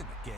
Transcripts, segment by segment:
in the game.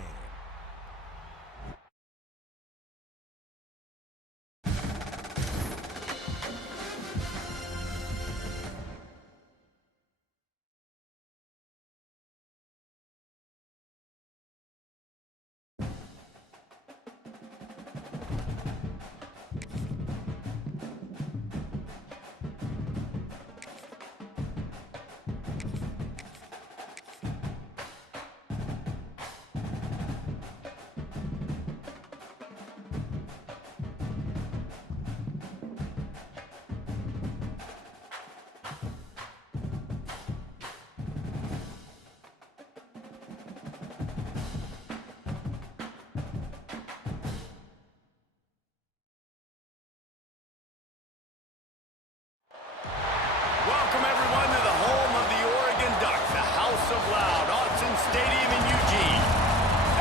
Welcome, everyone, to the home of the Oregon Ducks, the House of Loud, Autzen Stadium in Eugene.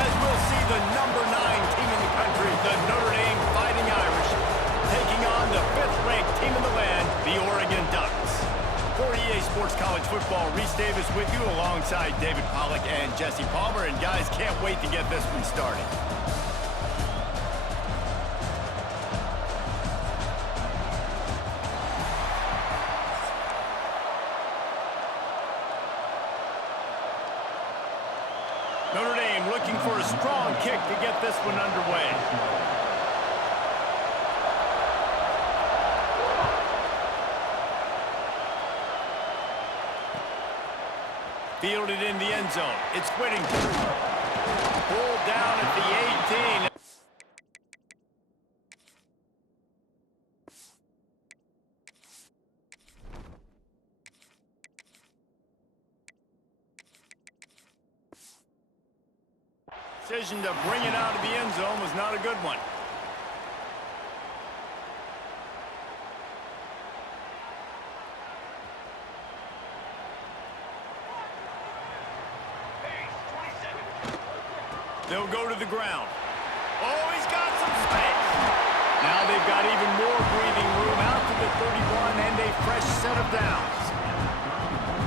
As we'll see the number 9 team in the country, the Notre Dame Fighting Irish, taking on the 5th-ranked team in the land, the Oregon Ducks. For EA Sports College Football, Reese Davis with you alongside David Pollack and Jesse Palmer. And guys, can't wait to get this one started. Notre Dame looking for a strong kick to get this one underway. Fielded in the end zone. It's Whittington. Pulled down at the 18. Decision to bring it out of the end zone was not a good one. They'll go to the ground. Oh, he's got some space. Now they've got even more breathing room out to the 31 and a fresh set of downs.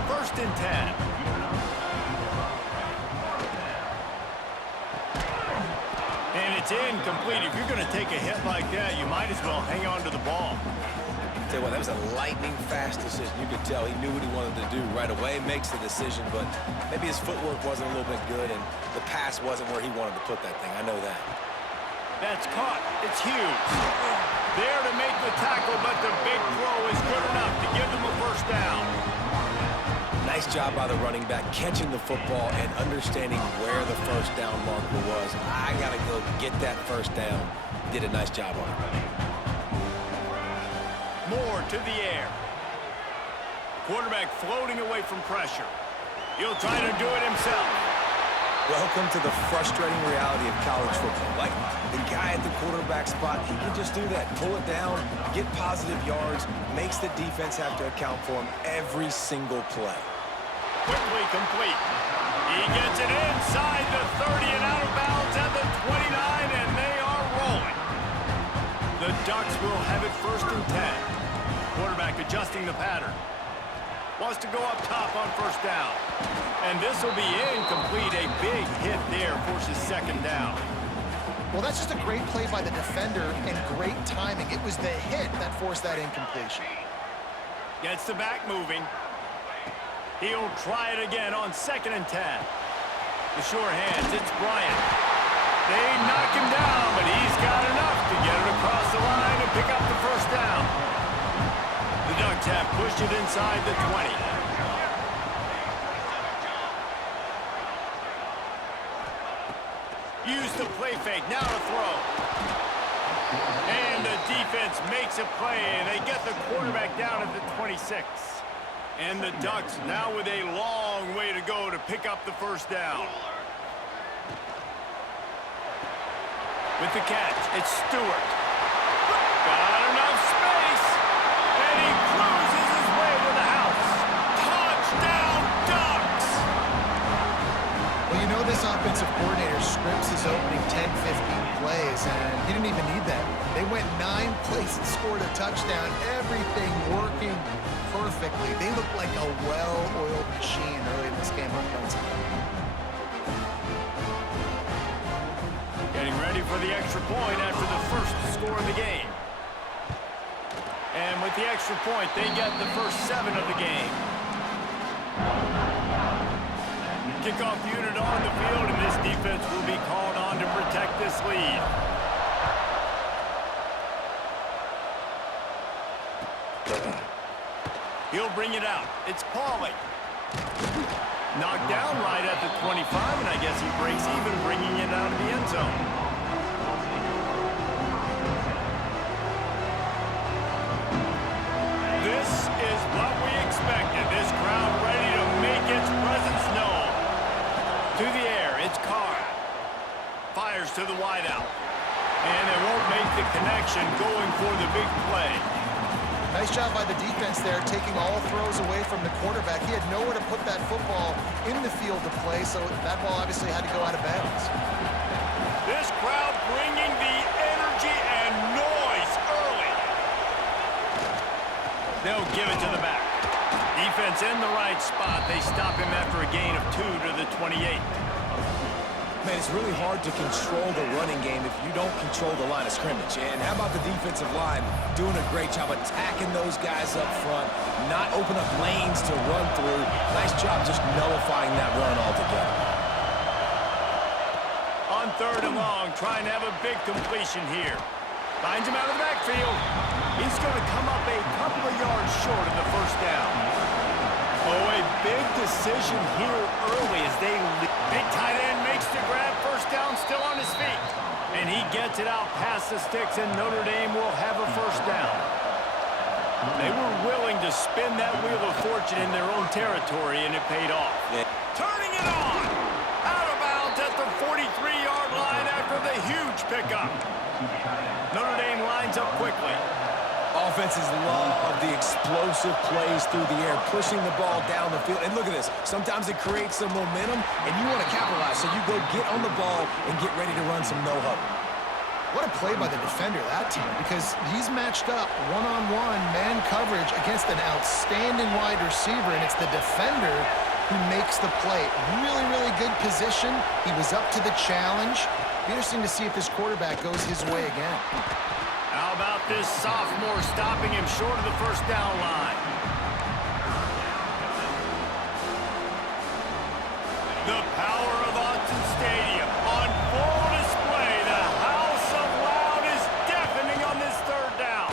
1st and 10. And it's incomplete. If you're going to take a hit like that, you might as well hang on to the ball. Tell you what, that was a lightning-fast decision. You could tell he knew what he wanted to do right away, makes the decision, but maybe his footwork wasn't a little bit good, and the pass wasn't where he wanted to put that thing. I know that. That's caught. It's huge. There to make the tackle, but the big throw is good enough to give them a first down. Nice job by the running back, catching the football and understanding where the first down marker was. I got to go get that first down. Did a nice job on it. Moore to the air. Quarterback floating away from pressure. He'll try to do it himself. Welcome to the frustrating reality of college football. Like, the guy at the quarterback spot, he can just do that. Pull it down, get positive yards, makes the defense have to account for him every single play. Quickly complete. He gets it inside the 30 and out of bounds at the 29, and they are rolling. The Ducks will have it 1st and 10. Quarterback adjusting the pattern. Wants to go up top on first down. And this will be incomplete. A big hit there forces 2nd down. Well, that's just a great play by the defender and great timing. It was the hit that forced that incompletion. Gets the back moving. He'll try it again on 2nd and 10. The sure hands, it's Bryant. They knock him down, but he's got enough to get it across the line and pick up the first down. The Ducks have pushed it inside the 20. Use the play fake, now to throw. And the defense makes a play, and they get the quarterback down at the 26. And the Ducks now with a long way to go to pick up the first down. With the catch, it's Stewart. Got enough space, and he cruises his way to the house. Touchdown, Ducks! Well, you know this offensive coordinator scripts his opening 10-15 plays, and he didn't even need that. They went 9 plays and scored a touchdown, everything working perfectly. They look like a well-oiled machine early in this game offensively. Getting ready for the extra point after the first score of the game. And with the extra point, they get the first 7 of the game. Kickoff unit on the field, and this defense will be called on to protect this lead. He'll bring it out. It's Pauly. Knocked down right at the 25, and I guess he breaks even, bringing it out of the end zone. This is what we expected. This crowd ready to make its presence known. To the air, it's Carr. Fires to the wideout. And it won't make the connection going for the big play. Nice job by the defense there, taking all throws away from the quarterback. He had nowhere to put that football in the field to play, so that ball obviously had to go out of bounds. This crowd bringing the energy and noise early. They'll give it to the back. Defense in the right spot. They stop him after a gain of 2 to the 28. Man, it's really hard to control the running game if you don't control the line of scrimmage. And how about the defensive line doing a great job attacking those guys up front, not open up lanes to run through. Nice job just nullifying that run altogether. On 3rd and long, trying to have a big completion here. Finds him out of the backfield. He's going to come up a couple of yards short of the first down. Oh, a big decision here early as they lead. Big tight end makes the grab. First down, still on his feet. And he gets it out past the sticks, and Notre Dame will have a first down. They were willing to spin that wheel of fortune in their own territory, and it paid off. Turning it on! Out of bounds at the 43-yard line after the huge pickup. Notre Dame lines up quickly. Offenses love the explosive plays through the air, pushing the ball down the field. And look at this. Sometimes it creates some momentum, and you want to capitalize. So you go get on the ball and get ready to run some no-huddle. What a play by the defender that time, because he's matched up one-on-one man coverage against an outstanding wide receiver, and it's the defender who makes the play. Really, really good position. He was up to the challenge. Be interesting to see if this quarterback goes his way again. How about this sophomore stopping him short of the first down line? The power of Autzen Stadium on full display. The house of loud is deafening on this 3rd down.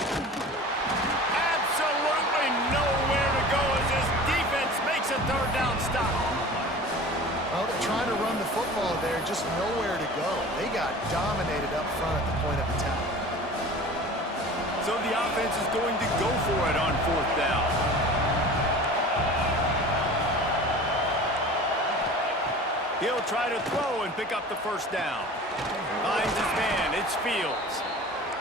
Absolutely nowhere to go as this defense makes a 3rd down stop. Well, they're trying to run the football there, just nowhere to go. They got dominated up front at the point of attack. So the offense is going to go for it on 4th down. He'll try to throw and pick up the first down. Finds his man. It's Fields.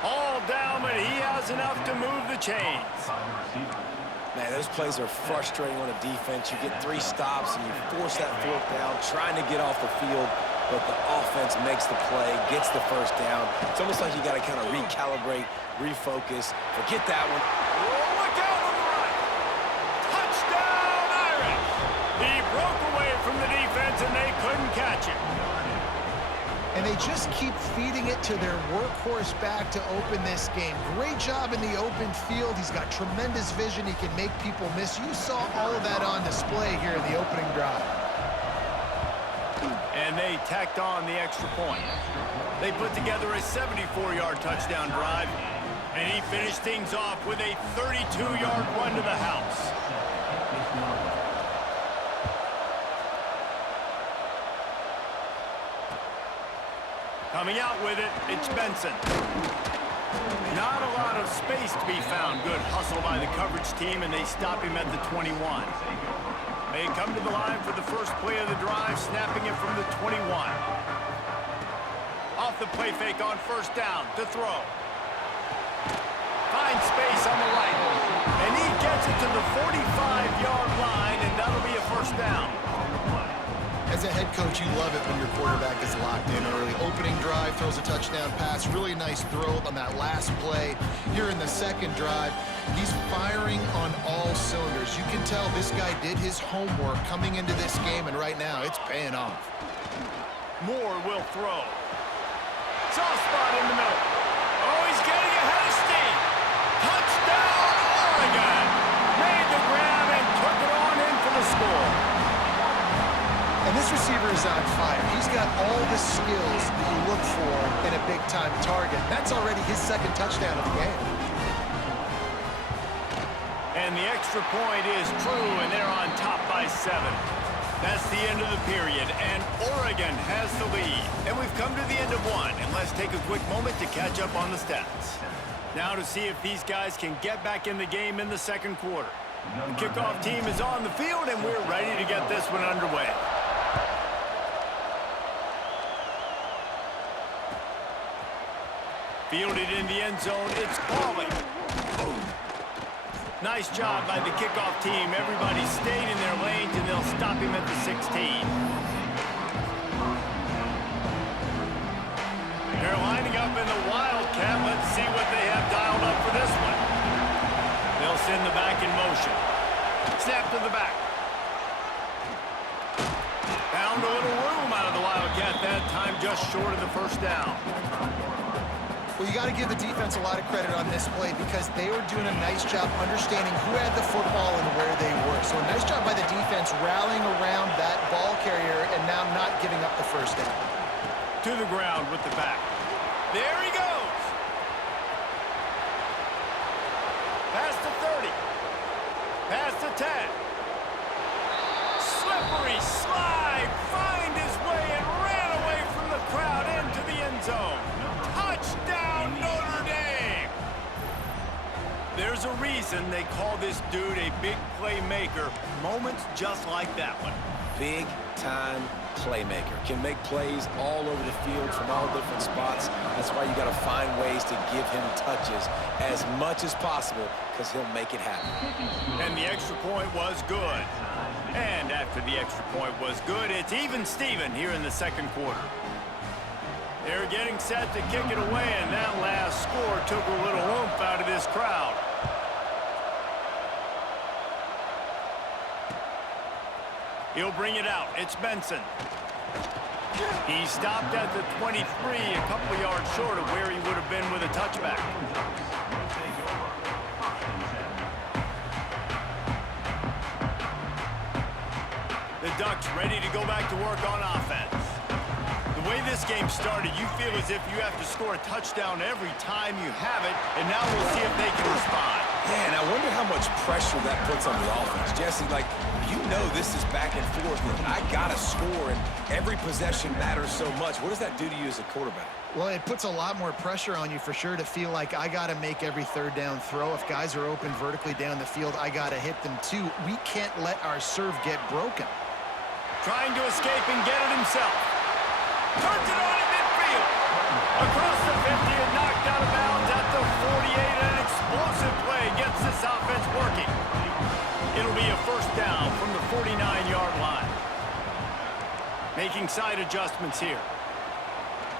All down, but he has enough to move the chains. Man, those plays are frustrating on a defense. You get 3 stops and you force that 4th down, trying to get off the field, but the offense makes the play, gets the first down. It's almost like you got to kind of recalibrate, refocus, forget that one. Oh, look out on the right. Touchdown, Irish. He broke away from the defense, and they couldn't catch him. And they just keep feeding it to their workhorse back to open this game. Great job in the open field. He's got tremendous vision. He can make people miss. You saw all of that on display here in the opening drive. And they tacked on the extra point. They put together a 74-yard touchdown drive, and he finished things off with a 32-yard run to the house. Coming out with it, it's Benson. Not a lot of space to be found. Good hustle by the coverage team, and they stop him at the 21. They come to the line for the first play of the drive, snapping it from the 21. Off the play fake on first down to throw. Finds space on the right, and he gets it to the 45-yard line, and that'll be a first down. As a head coach, you love it when your quarterback is locked in early. Opening drive, throws a touchdown pass. Really nice throw on that last play. Here in the second drive, He's firing on all cylinders. You can tell this guy did his homework coming into this game, and right now it's paying off. Moore will throw. Soft spot in the middle. Oh, he's getting ahead of steam. Touchdown, Oregon. Made the grab and took it on in for the score. And this receiver is on fire. He's got all the skills that you look for in a big-time target. That's already his second touchdown of the game. And the extra point is true, and they're on top by 7. That's the end of the period, and Oregon has the lead. And we've come to the end of one, and let's take a quick moment to catch up on the stats. Now to see if these guys can get back in the game in the second quarter. The kickoff team is on the field, and we're ready to get this one underway. Fielded in the end zone, it's Pauly. Nice job by the kickoff team. Everybody stayed in their lanes, and they'll stop him at the 16. They're lining up in the Wildcat. Let's see what they have dialed up for this one. They'll send the back in motion. Snap to the back. Found a little room out of the Wildcat that time, just short of the first down. Well, you got to give the defense a lot of credit on this play because they were doing a nice job understanding who had the football and where they were. So a nice job by the defense rallying around that ball carrier and now not giving up the first down. To the ground with the back. There he goes. Past the 30. Past the 10. Slippery slide. Find his way and ran away from the crowd into the end zone. Touchdown, Notre Dame! There's a reason they call this dude a big playmaker. Moments just like that one. Big-time playmaker. Can make plays all over the field from all different spots. That's why you got to find ways to give him touches as much as possible because he'll make it happen. And the extra point was good. And after the extra point was good, it's even Steven here in the second quarter. They're getting set to kick it away, and that last score took a little oomph out of this crowd. He'll bring it out. It's Benson. He stopped at the 23, a couple of yards short of where he would have been with a touchback. The Ducks ready to go back to work on offense. The way this game started, you feel as if you have to score a touchdown every time you have it, and now we'll see if they can respond. Yeah, and I wonder how much pressure that puts on the offense. Jesse, like, you know this is back and forth, and I got to score, and every possession matters so much. What does that do to you as a quarterback? Well, it puts a lot more pressure on you for sure to feel like I got to make every third down throw. If guys are open vertically down the field, I got to hit them too. We can't let our serve get broken. Trying to escape and get it himself. Turns it on in midfield. Across the 50 and knocked out of bounds at the 48. An explosive play gets this offense working. It'll be a first down from the 49-yard line. Making side adjustments here.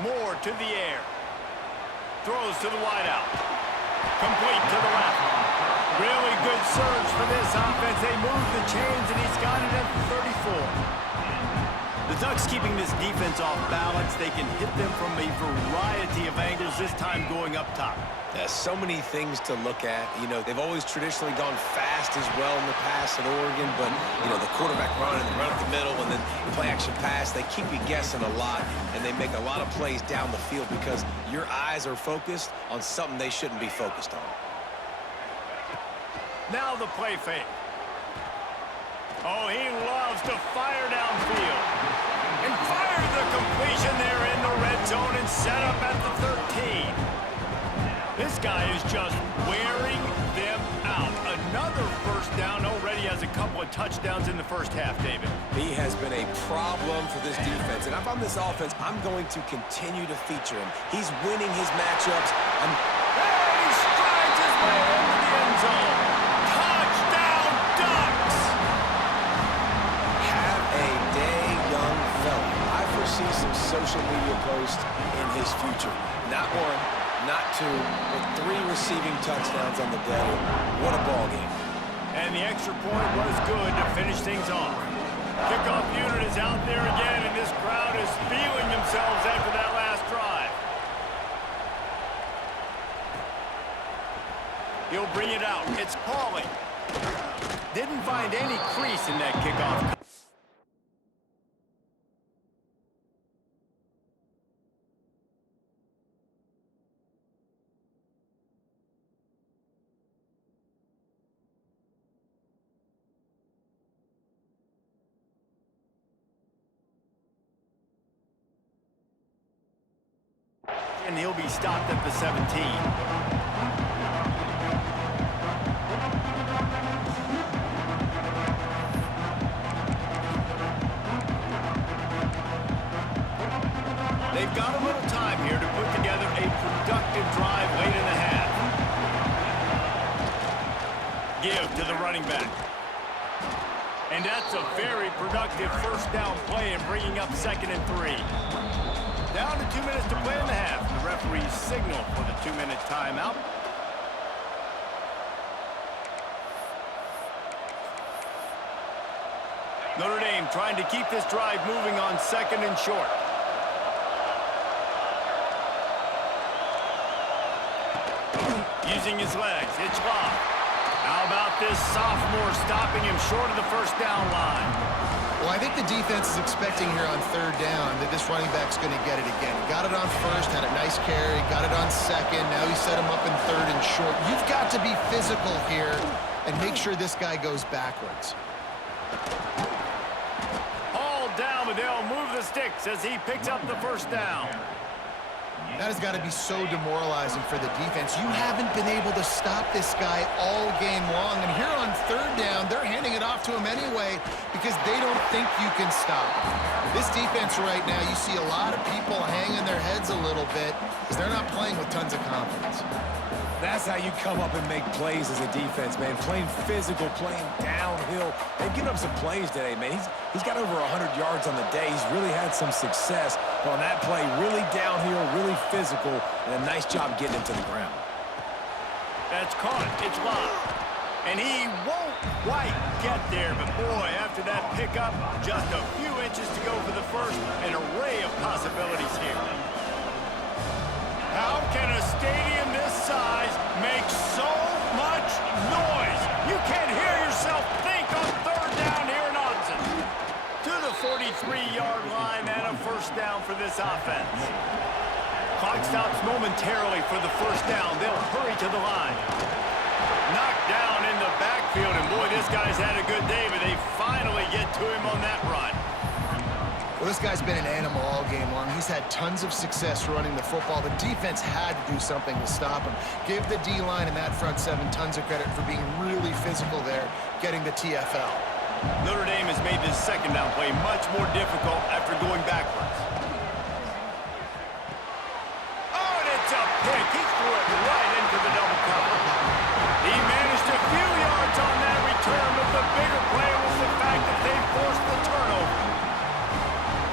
Moore to the air. Throws to the wideout. Complete to the left. Really good surge for this offense. They move the chains, and he's got it at the 34. The Ducks keeping this defense off balance. They can hit them from a variety of angles, this time going up top. There's so many things to look at. You know, they've always traditionally gone fast as well in the past at Oregon, but, you know, the quarterback run and the run up the middle and then play action pass, they keep you guessing a lot, and they make a lot of plays down the field because your eyes are focused on something they shouldn't be focused on. Now the play fake. Oh, he loves to fire downfield. And fire the completion there in the red zone and set up at the 13. This guy is just wearing them out. Another first down, already has a couple of touchdowns in the first half, David. He has been a problem for this defense. And if I'm this offense, I'm going to continue to feature him. He's winning his matchups. Hey, he strides his way into the end zone. Touchdown, Ducks! Have a day, young fella. I foresee some social media posts in his future. Not one, Not 2, but 3 receiving touchdowns on the day. What a ball game. And the extra point was good to finish things off. Kickoff unit is out there again, and this crowd is feeling themselves after that last drive. He'll bring it out. It's Pauly. Didn't find any crease in that kickoff. And he'll be stopped at the 17. They've got a little time here to put together a productive drive late in the half. Give to the running back. And that's a very productive first down play and bringing up 2nd and 3. Down to 2 minutes to play in the half. The referees signal for the 2-minute timeout. Notre Dame trying to keep this drive moving on 2nd and short. Using his legs, it's Love. How about this sophomore stopping him short of the first down line? Well, I think the defense is expecting here on 3rd down that this running back's going to get it again. He got it on 1st, had a nice carry, got it on 2nd. Now he set him up in 3rd and short. You've got to be physical here and make sure this guy goes backwards. All down, but they'll move the sticks as he picks up the first down. That has got to be so demoralizing for the defense. You haven't been able to stop this guy all game long. And here on 3rd down, they're handing it off to him anyway because they don't think you can stop him. This defense right now, you see a lot of people hanging their heads a little bit because they're not playing with tons of confidence. That's how you come up and make plays as a defense, man. Playing physical, playing downhill. They've given up some plays today, man. He's got over 100 yards on the day. He's really had some success on that play. Really downhill, really physical, and a nice job getting him to the ground. That's caught. It's Love. And he won't quite get there, but boy, after that pickup, just a few inches to go for the first. An array of possibilities here. How can a stadium this size make so much noise? You can't hear yourself think on 3rd down here in Autzen. To the 43-yard line and a first down for this offense. Clock stops momentarily for the first down. They'll hurry to the line. Knocked down in the backfield, and boy, this guy's had a good day, but they finally get to him on that run. Well, this guy's been an animal all game long. He's had tons of success running the football. The defense had to do something to stop him. Give the D-line and that front 7 tons of credit for being really physical there, getting the TFL. Notre Dame has made this 2nd down play much more difficult after going backwards. Oh, and it's a pick. He threw it right into the double cover. He managed a few yards on that return, but the bigger play was the fact that they forced the turnover.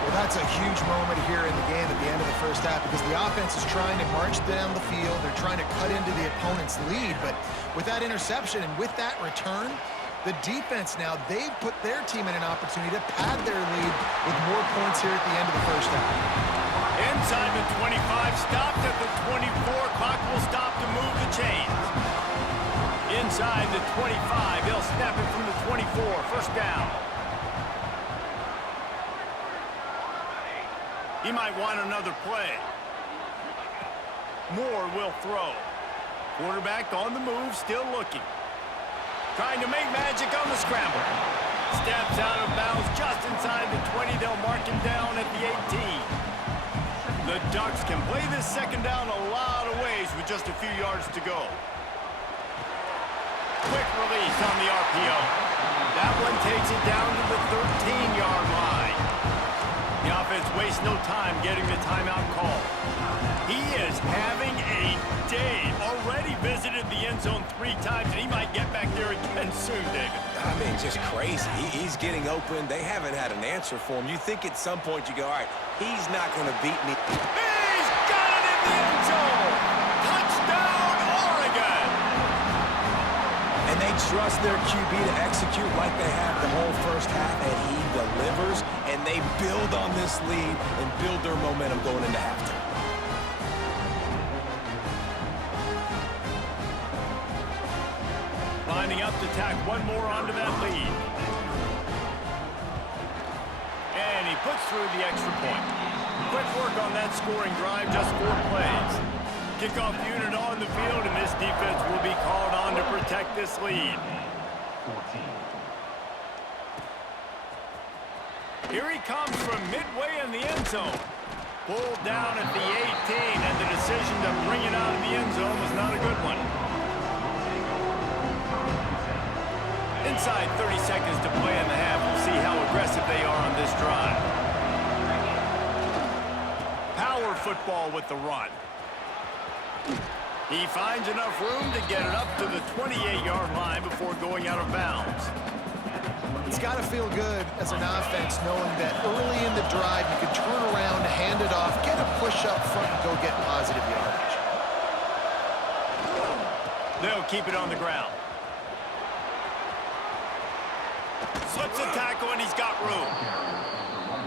Well, that's a huge moment here in the game at the end of the first half because the offense is trying to march down the field. They're trying to cut into the opponent's lead, but with that interception and with that return, the defense now, they've put their team in an opportunity to pad their lead with more points here at the end of the first half. Inside the 25, stopped at the 24. Clock will stop to move the chains. Inside the 25, they'll snap it from the 24. First down. He might want another play. Moore will throw. Quarterback on the move, still looking. Trying to make magic on the scramble. Steps out of bounds just inside the 20. They'll mark him down at the 18. The Ducks can play this 2nd down a lot of ways with just a few yards to go. Quick release on the RPO. That one takes it down to the 13-yard line. The offense wastes no time getting the timeout call. He is having a day. Already visited the end zone 3 times, and he might get back there again soon, David. I mean, just crazy. He's getting open. They haven't had an answer for him. You think at some point you go, all right, he's not going to beat me. He's got it in the end zone. trust their QB to execute like they have the whole first half, and he delivers, and they build on this lead and build their momentum going into halftime. Lining up to tack one more onto that lead. And he puts through the extra point. Quick work on that scoring drive, just 4 plays. Kickoff unit on the field, and this defense will be called on to protect this lead. Here he comes from midway in the end zone. Pulled down at the 18, and the decision to bring it out of the end zone was not a good one. Inside 30 seconds to play in the half. We'll see how aggressive they are on this drive. Power football with the run. He finds enough room to get it up to the 28-yard line before going out of bounds. It's got to feel good as an offense knowing that early in the drive you can turn around, hand it off, get a push up front, and go get positive yardage. They'll keep it on the ground. Slips a tackle, and he's got room.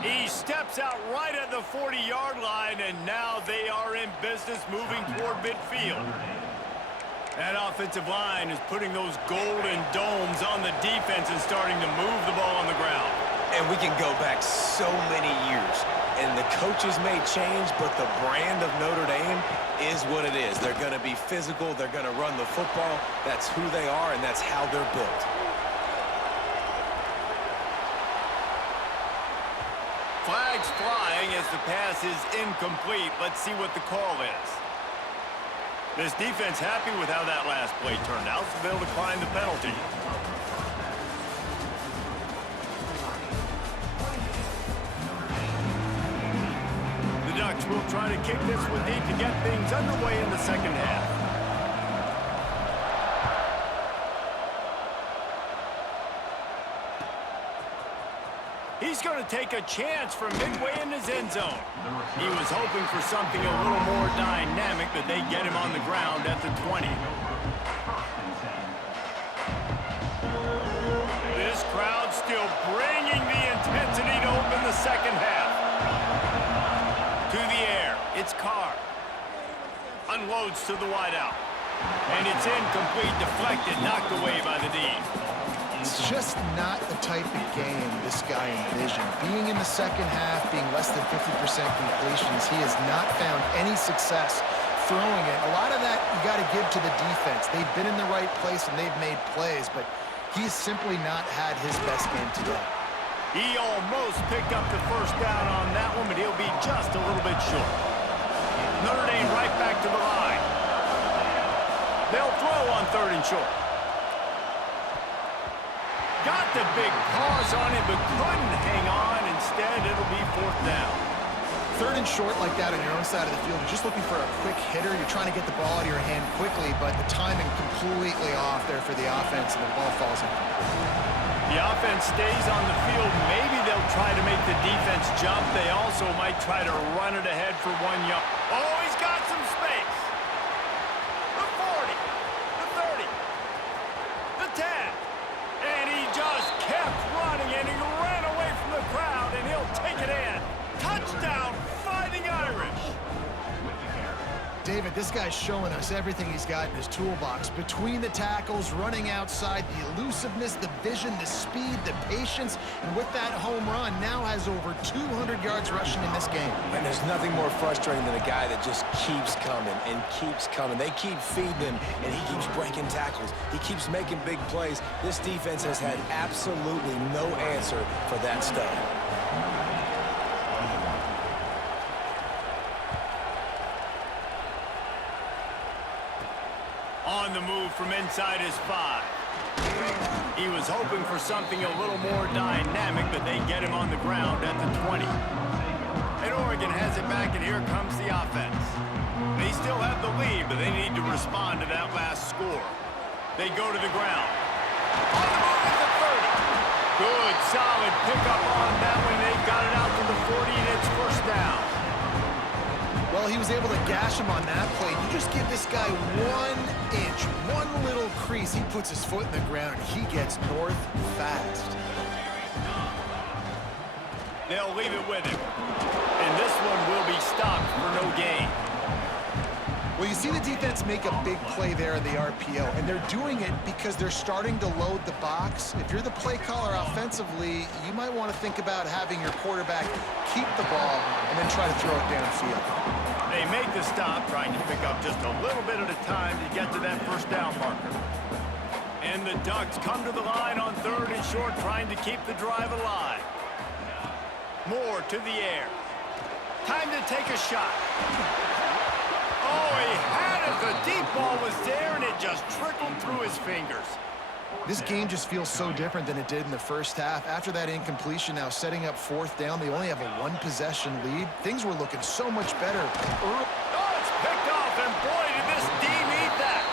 He steps out right at the 40-yard line, and now they are in business moving toward midfield. That offensive line is putting those golden domes on the defense and starting to move the ball on the ground. And we can go back so many years, and the coaches may change, but the brand of Notre Dame is what it is. They're going to be physical. They're going to run the football. That's who they are, and that's how they're built. Flags flying as the pass is incomplete. Let's see what the call is. This defense happy with how that last play turned out, so they'll decline the penalty. The Ducks will try to kick this one deep to get things underway in the second half. He's going to take a chance from midway in his end zone. He was hoping for something a little more dynamic, but they get him on the ground at the 20. This crowd still bringing the intensity to open the second half. To the air, it's Carr. Unloads to the wideout. And it's incomplete, deflected, knocked away by the D. It's just not the type of game this guy envisioned. Being in the second half, being less than 50% completions, he has not found any success throwing it. A lot of that you got to give to the defense. They've been in the right place and they've made plays, but he's simply not had his best game today. He almost picked up the first down on that one, but he'll be just a little bit short. Notre Dame right back to the line. They'll throw on 3rd and short. Got the big pause on it, but couldn't hang on. Instead, it'll be 4th down. 3rd and short like that on your own side of the field, you're just looking for a quick hitter. You're trying to get the ball out of your hand quickly, but the timing completely off there for the offense, and the ball falls in. The offense stays on the field. Maybe they'll try to make the defense jump. They also might try to run it ahead for 1 yard. Oh, he's got some space. The 40, the 30, the 10. And he just kept running, and he ran away from the crowd, and he'll take it in. Touchdown, Fighting Irish. David, this guy's showing us everything he's got in his toolbox. Between the tackles, running outside, the elusiveness, the vision, the speed, the patience, and with that home run, now has over 200 yards rushing in this game. And there's nothing more frustrating than a guy that just keeps coming and keeps coming. They keep feeding him, and he keeps breaking tackles. He keeps making big plays. This defense has had absolutely no answer for that stud. On the move from inside his 5. He was hoping for something a little more dynamic, but they get him on the ground at the 20. And Oregon has it back, and here comes the offense. They still have the lead, but they need to respond to that last score. They go to the ground. On the move at the 30. Good, solid pickup on that one. They got it out to the 40, and it's 1st down. Well, Well, he was able to gash him on that play. You just give this guy 1 inch, one little crease, he puts his foot in the ground, and he gets north fast. They'll leave it with him. And this one will be stopped for no gain. Well, you see the defense make a big play there in the RPO, and they're doing it because they're starting to load the box. If you're the play caller offensively, you might want to think about having your quarterback keep the ball and then try to throw it downfield. They make the stop, trying to pick up just a little bit at a time to get to that first down marker. And the Ducks come to the line on 3rd and short, trying to keep the drive alive. Moore to the air. Time to take a shot. Oh, he had it. The deep ball was there, and it just trickled through his fingers. This game just feels so different than it did in the first half. After that incompletion, now setting up 4th down, they only have a 1-possession lead. Things were looking so much better. Oh, it's picked off, and boy, did this D need that.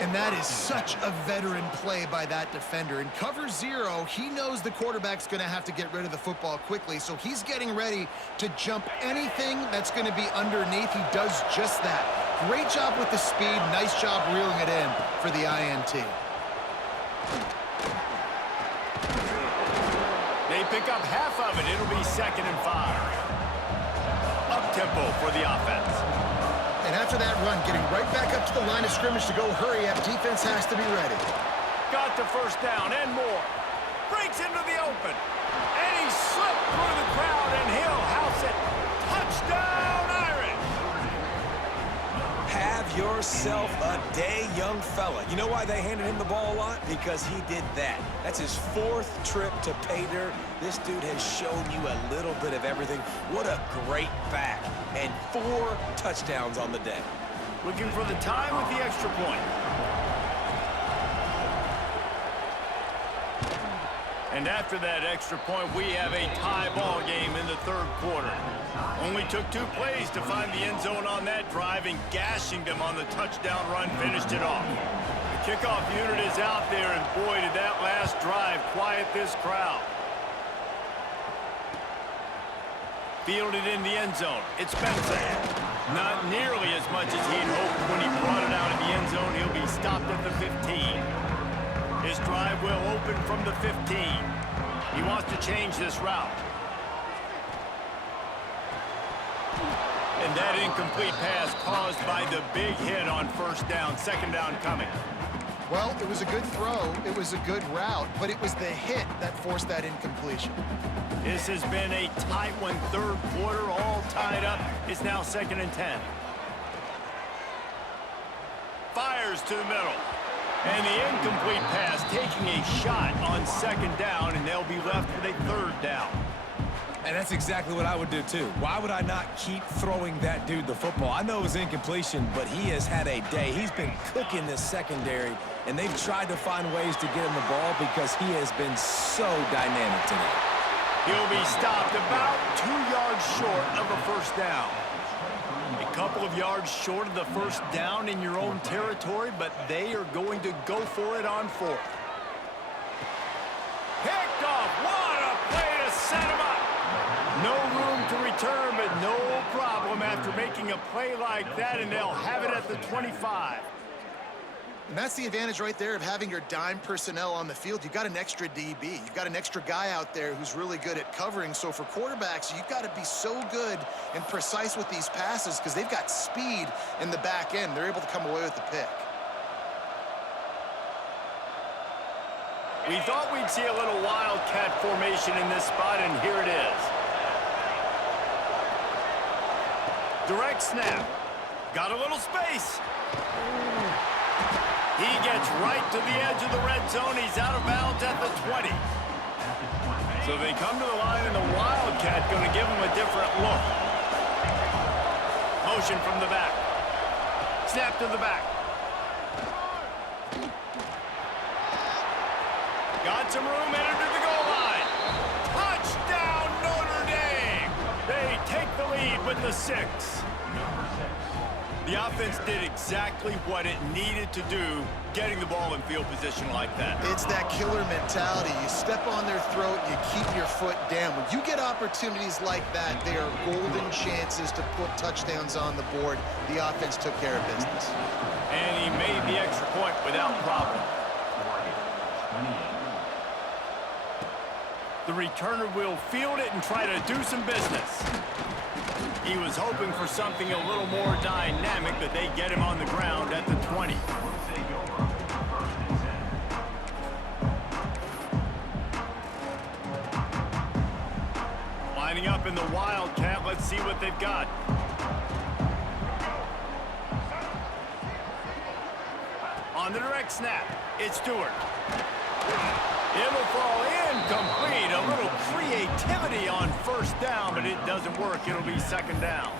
And that is such a veteran play by that defender. In cover 0, he knows the quarterback's going to have to get rid of the football quickly, so he's getting ready to jump anything that's going to be underneath. He does just that. Great job with the speed. Nice job reeling it in for the INT. They pick up half of it. It'll be 2nd and 5. Up-tempo for the offense. And after that run, getting right back up to the line of scrimmage to go hurry up, defense has to be ready. Got the first down and more. Breaks into the open. And he slipped through the crowd, and he'll house it. Touchdown, Irish! Have yourself a day, young fella. You know why they handed him the ball a lot? Because he did that. That's his 4th trip to pay dirt. This dude has shown you a little bit of everything. What a great back. And 4 touchdowns on the day. Looking for the time with the extra point. And after that extra point, we have a tie ball game in the 3rd quarter. Only took 2 plays to find the end zone on that drive, and gashing them on the touchdown run finished it off. The kickoff unit is out there, and boy, did that last drive quiet this crowd. Fielded in the end zone. It's Spencer. Not nearly as much as he'd hoped when he brought it out of the end zone. He'll be stopped at the 15. His drive will open from the 15. He wants to change this route. And that incomplete pass caused by the big hit on 1st down, 2nd down coming. Well, it was a good throw. It was a good route, but it was the hit that forced that incompletion. This has been a tight one, 3rd quarter, all tied up. It's now 2nd and 10. Fires to the middle. And the incomplete pass taking a shot on 2nd down, and they'll be left with a 3rd down. And that's exactly what I would do, too. Why would I not keep throwing that dude the football? I know it was incompletion, but he has had a day. He's been cooking this secondary, and they've tried to find ways to get him the ball because he has been so dynamic today. He'll be stopped about 2 yards short of a 1st down. A couple of yards short of the 1st down in your own territory, but they are going to go for it on 4th. Picked off. What a play to set him up. No room to return, but no problem after making a play like that, and they'll have it at the 25. And that's the advantage right there of having your dime personnel on the field. You've got an extra DB. You've got an extra guy out there who's really good at covering. So for quarterbacks, you've got to be so good and precise with these passes because they've got speed in the back end. They're able to come away with the pick. We thought we'd see a little wildcat formation in this spot, and here it is. Direct snap. Got a little space. He gets right to the edge of the red zone. He's out of bounds at the 20. So they come to the line, and the Wildcat going to give him a different look. Motion from the back. Snap to the back. Got some room, entered to the goal line. Touchdown, Notre Dame! They take the lead with the 6. The offense did exactly what it needed to do, getting the ball in field position like that. It's that killer mentality. You step on their throat, you keep your foot down. When you get opportunities like that, they are golden chances to put touchdowns on the board. The offense took care of business. And he made the extra point without problem. The returner will field it and try to do some business. He was hoping for something a little more dynamic, but they get him on the ground at the 20. Lining up in the Wildcat. Let's see what they've got. On the direct snap, it's Stewart. It'll fall incomplete. A little creativity on first down, but it doesn't work. It'll be second down.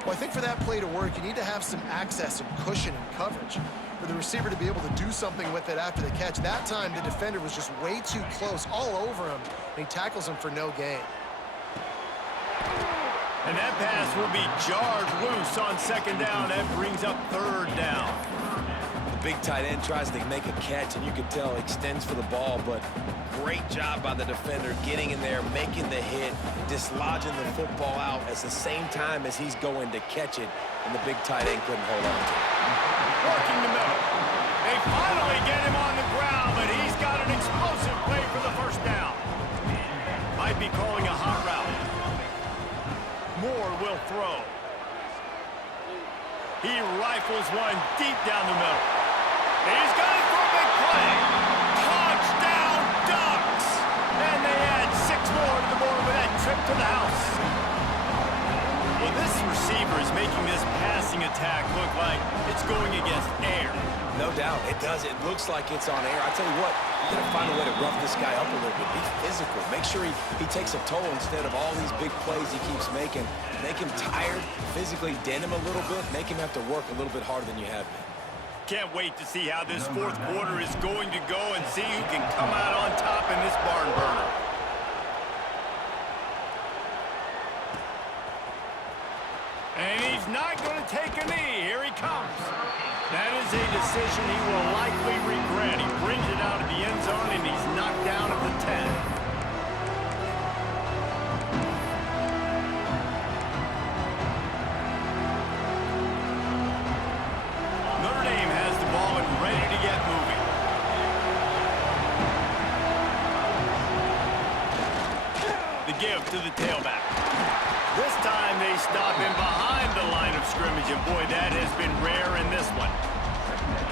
Well, I think for that play to work, you need to have some access, some cushion and coverage. For the receiver to be able to do something with it after the catch. That time, the defender was just way too close, all over him, and he tackles him for no gain. And that pass will be jarred loose on second down. That brings up third down. Big tight end tries to make a catch, and you can tell extends for the ball, but great job by the defender getting in there, making the hit, dislodging the football out at the same time as he's going to catch it, and the big tight end couldn't hold on to it. Working the middle. They finally get him on the ground, but he's got an explosive play for the first down. Might be calling a hot route. Moore will throw. He rifles one deep down the middle. He's got it for a big play. Touchdown, Ducks! And they add 6 more to the board with that trip to the house. Well, this receiver is making this passing attack look like it's going against air. No doubt, it does. It looks like it's on air. I tell you what, you got to find a way to rough this guy up a little bit. Be physical. Make sure he takes a toll instead of all these big plays he keeps making. Make him tired, physically dent him a little bit, make him have to work a little bit harder than you have been. Can't wait to see how this fourth quarter is going to go and see who can come out on top in this barn burner. And he's not going to take a knee. Here he comes. That is a decision he will likely regret. He brings it out of the end zone, and he's knocked down at the 10. Notre Dame has the ball and ready to get moving. The give to the tailback. This time they stop him behind the line of scrimmage, and boy, that has been rare in this one.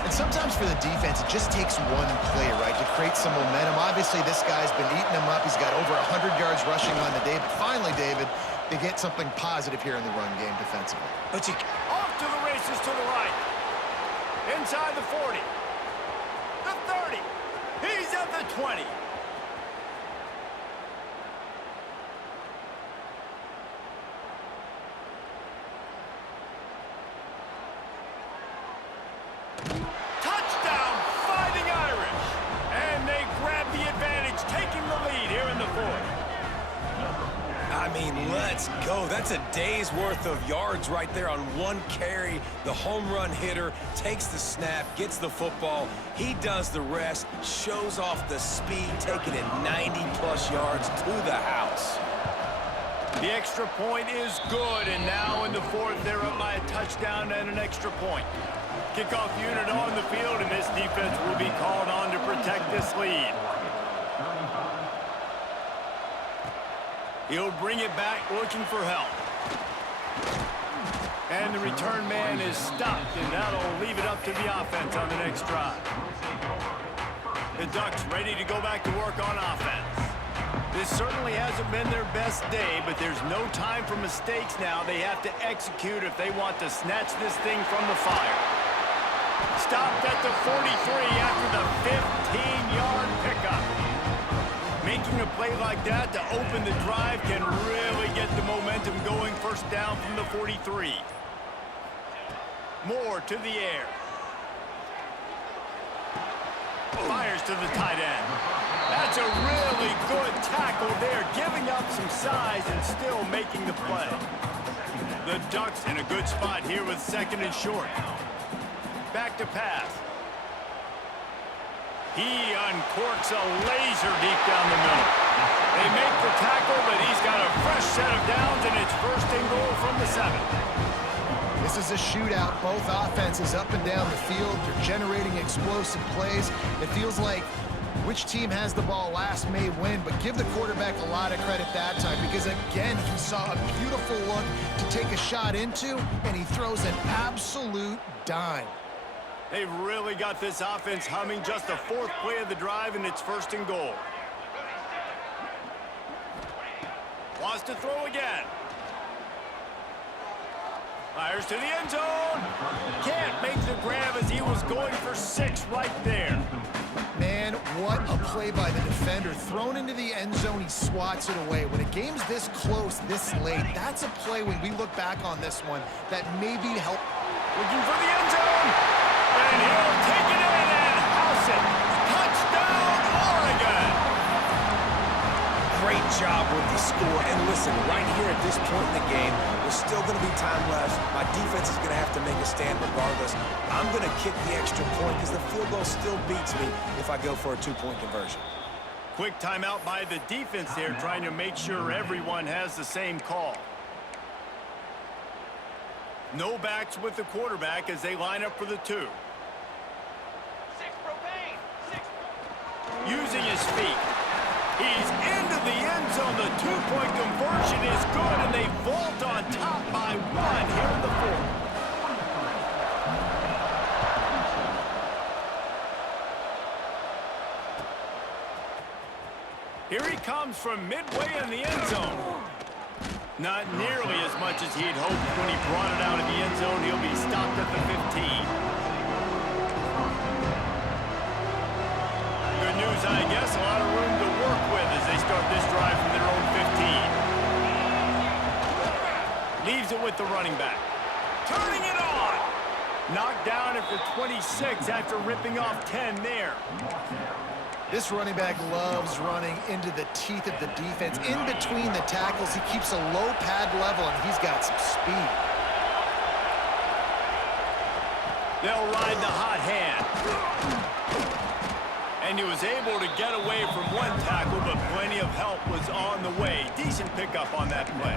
And sometimes for the defense, it just takes one play, right, to create some momentum. Obviously, this guy's been eating him up. He's got over 100 yards rushing on the day. But finally, David, they get something positive here in the run game defensively. But you... Off to the races to the right. Inside the 40. The 30. He's at the 20. Touchdown, Fighting Irish. And they grab the advantage, taking the lead here in the fourth. I mean, let's go. That's a day's worth of yards right there on one carry. The home run hitter takes the snap, gets the football. He does the rest, shows off the speed, taking it 90-plus yards to the house. The extra point is good, and now in the fourth, they're up by a touchdown and an extra point. Kickoff unit on the field, and this defense will be called on to protect this lead. He'll bring it back, looking for help. And the return man is stopped, and that'll leave it up to the offense on the next drive. The Ducks ready to go back to work on offense. This certainly hasn't been their best day, but there's no time for mistakes now. They have to execute if they want to snatch this thing from the fire. Stopped at the 43 after the 15-yard pickup. Making a play like that to open the drive can really get the momentum going. First down from the 43. Moore to the air. Fires to the tight end. That's a really good tackle there, giving up some size and still making the play. The Ducks in a good spot here with second and short. Back to pass. He uncorks a laser deep down the middle. They make the tackle, but he's got a fresh set of downs, and it's first and goal from the 7. This is a shootout. Both offenses up and down the field. They're generating explosive plays. It feels like which team has the ball last may win, but give the quarterback a lot of credit that time because, again, he saw a beautiful look to take a shot into, and he throws an absolute dime. They've really got this offense humming. Just the 4th play of the drive, and it's first and goal. Wants to throw again. Fires to the end zone. Can't make the grab as he was going for 6 right there. Man, what a play by the defender. Thrown into the end zone, he swats it away. When a game's this close, this late, that's a play when we look back on this one that maybe helped. Looking for the end zone. And he'll take it in and house it. Touchdown, Oregon. Great job with the score. And listen, right here at this point in the game, there's still going to be time left. My defense is going to have to make a stand regardless. I'm going to kick the extra point because the field goal still beats me if I go for a 2-point conversion. Quick timeout by the defense there, trying to make sure everyone has the same call. No backs with the quarterback as they line up for the 2. Using his feet. He's into the end zone. The 2-point conversion is good, and they vault on top by 1 here in the 4th. Here he comes from midway in the end zone. Not nearly as much as he'd hoped when he brought it out of the end zone. He'll be stopped at the 15. Good news, I guess. A lot of room to work with as they start this drive from their own 15. Leaves it with the running back. Turning it on. Knocked down after 26 after ripping off 10 there. This running back loves running into the teeth of the defense. In between the tackles, he keeps a low pad level, and he's got some speed. They'll ride the hot hand. And he was able to get away from one tackle, but plenty of help was on the way. Decent pickup on that play.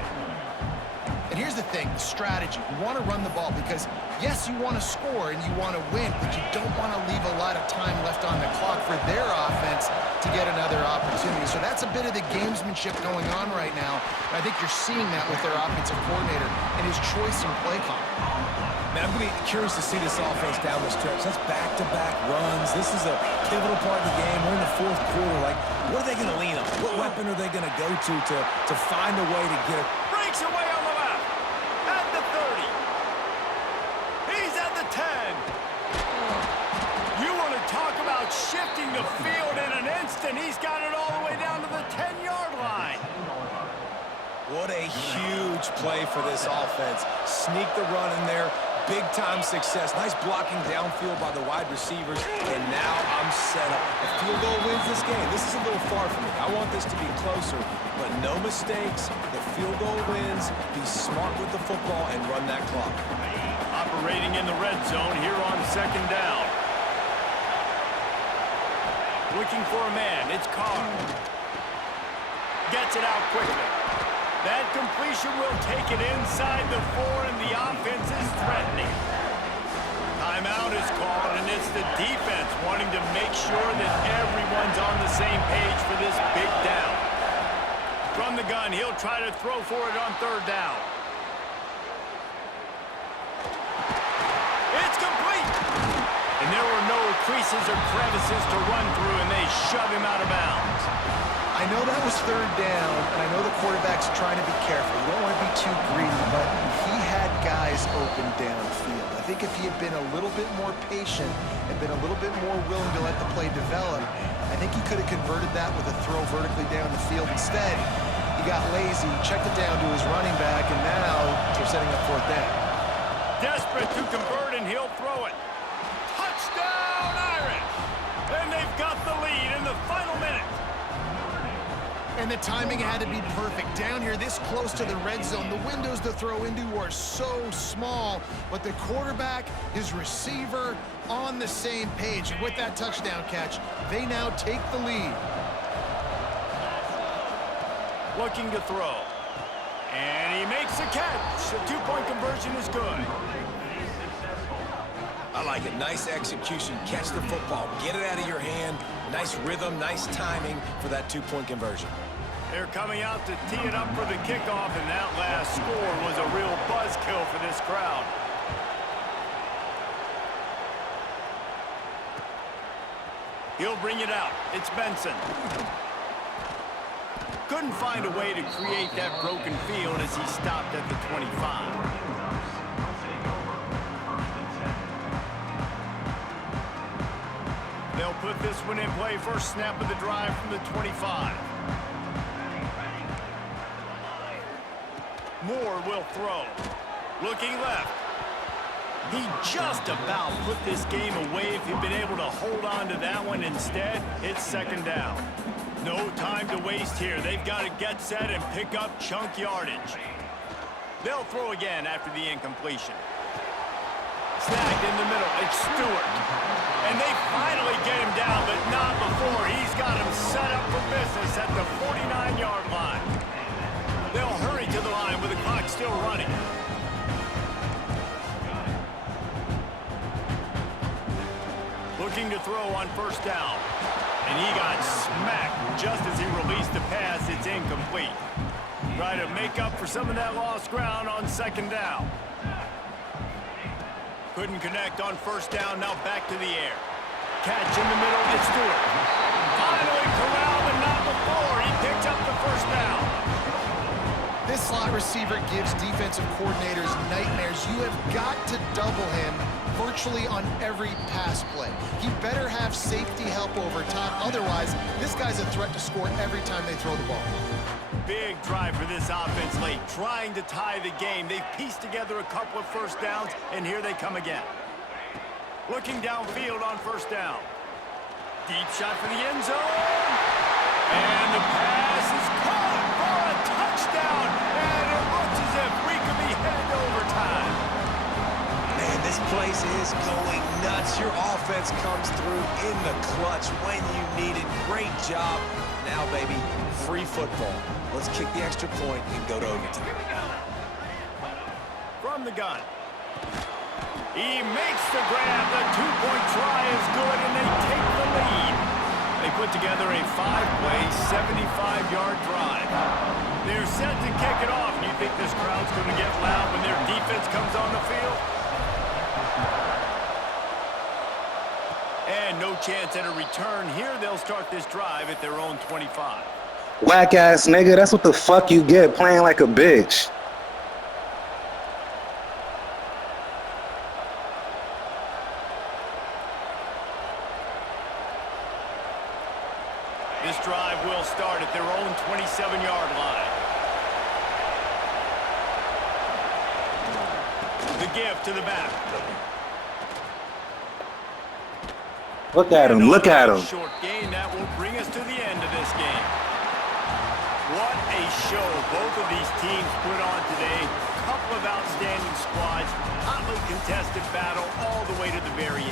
And here's the thing, the strategy. You want to run the ball because, yes, you want to score and you want to win, but you don't want to leave a lot of time left on the clock for their offense to get another opportunity. So that's a bit of the gamesmanship going on right now. And I think you're seeing that with their offensive coordinator and his choice in play call. Man, I'm going to be curious to see this offense down the stretch. That's back-to-back runs. This is a pivotal part of the game. We're in the 4th quarter. Like, what are they going to lean on? What weapon are they going to go to find a way to get it? Breaks away on the left. At the 30. He's at the 10. You want to talk about shifting the field in an instant. He's got it all the way down to the 10-yard line. What a huge play for this offense. Sneak the run in there. Big-time success. Nice blocking downfield by the wide receivers. And now I'm set up. The field goal wins this game. This is a little far from me. I want this to be closer, but no mistakes. The field goal wins. Be smart with the football and run that clock. Operating in the red zone here on 2nd down. Looking for a man. It's Carr. Gets it out quickly. That completion will take it inside the 4, and the offense is threatening. Timeout is called, and it's the defense wanting to make sure that everyone's on the same page for this big down. From the gun, he'll try to throw for it on 3rd down. It's complete! And there were no creases or crevices to run through, and they shove him out of bounds. I know that was 3rd down, and I know the quarterback's trying to be careful. You don't want to be too greedy, but he had guys open downfield. I think if he had been a little bit more patient and been a little bit more willing to let the play develop, I think he could have converted that with a throw vertically down the field. Instead, he got lazy, checked it down to his running back, and now they're setting up 4th down. Desperate to convert, and he'll throw it. Touchdown, Irish! And they've got the lead in the final minute. And the timing had to be perfect. Down here, this close to the red zone, the windows to throw into are so small, but the quarterback, his receiver, on the same page. And with that touchdown catch, they now take the lead. Looking to throw. And he makes the catch. The two-point conversion is good. I like it. Nice execution. Catch the football. Get it out of your hand. Nice rhythm, nice timing for that two-point conversion. They're coming out to tee it up for the kickoff, and that last score was a real buzzkill for this crowd. He'll bring it out. It's Benson. Couldn't find a way to create that broken field as he stopped at the 25. They'll put this one in play. First snap of the drive from the 25. Moore will throw. Looking left. He just about put this game away if he'd been able to hold on to that one. Instead, it's second down. No time to waste here. They've got to get set and pick up chunk yardage. They'll throw again after the incompletion. Snagged in the middle. It's Stewart. And they finally get him down, but not before. He's got him set up for business at the 49-yard line. They'll hurry to the line with the clock still running. Looking to throw on first down. And he got smacked just as he released the pass. It's incomplete. Try to make up for some of that lost ground on second down. Couldn't connect on first down. Now back to the air. Catch in the middle. It's Stewart. Finally corralled, but not before. He picked up the first down. This slot receiver gives defensive coordinators nightmares. You have got to double him virtually on every pass play. He better have safety help over top. Otherwise, this guy's a threat to score every time they throw the ball. Big drive for this offense late, trying to tie the game. They've pieced together a couple of first downs, and here they come again. Looking downfield on first down. Deep shot for the end zone. And the pass is caught for a touchdown. And it looks as if we could be headed to overtime. Man, this place is going nuts. Your offense comes through in the clutch when you need it. Great job. Now, baby, free football. Let's kick the extra point and go to overtime. From the gun. He makes the grab. The two-point try is good, and they take the lead. They put together a 5-play, 75-yard drive. They're set to kick it off. Do you think this crowd's going to get loud when their defense comes on the field? And no chance at a return here. They'll start this drive at their own 25. Whack ass nigga, that's what the fuck you get playing like a bitch. This drive will start at their own 27-yard line. The give to the back. Look at him, look at him. Short gain that will bring us to the end of this game. What a show both of these teams put on today. Couple of outstanding squads, hotly contested battle all the way to the very end.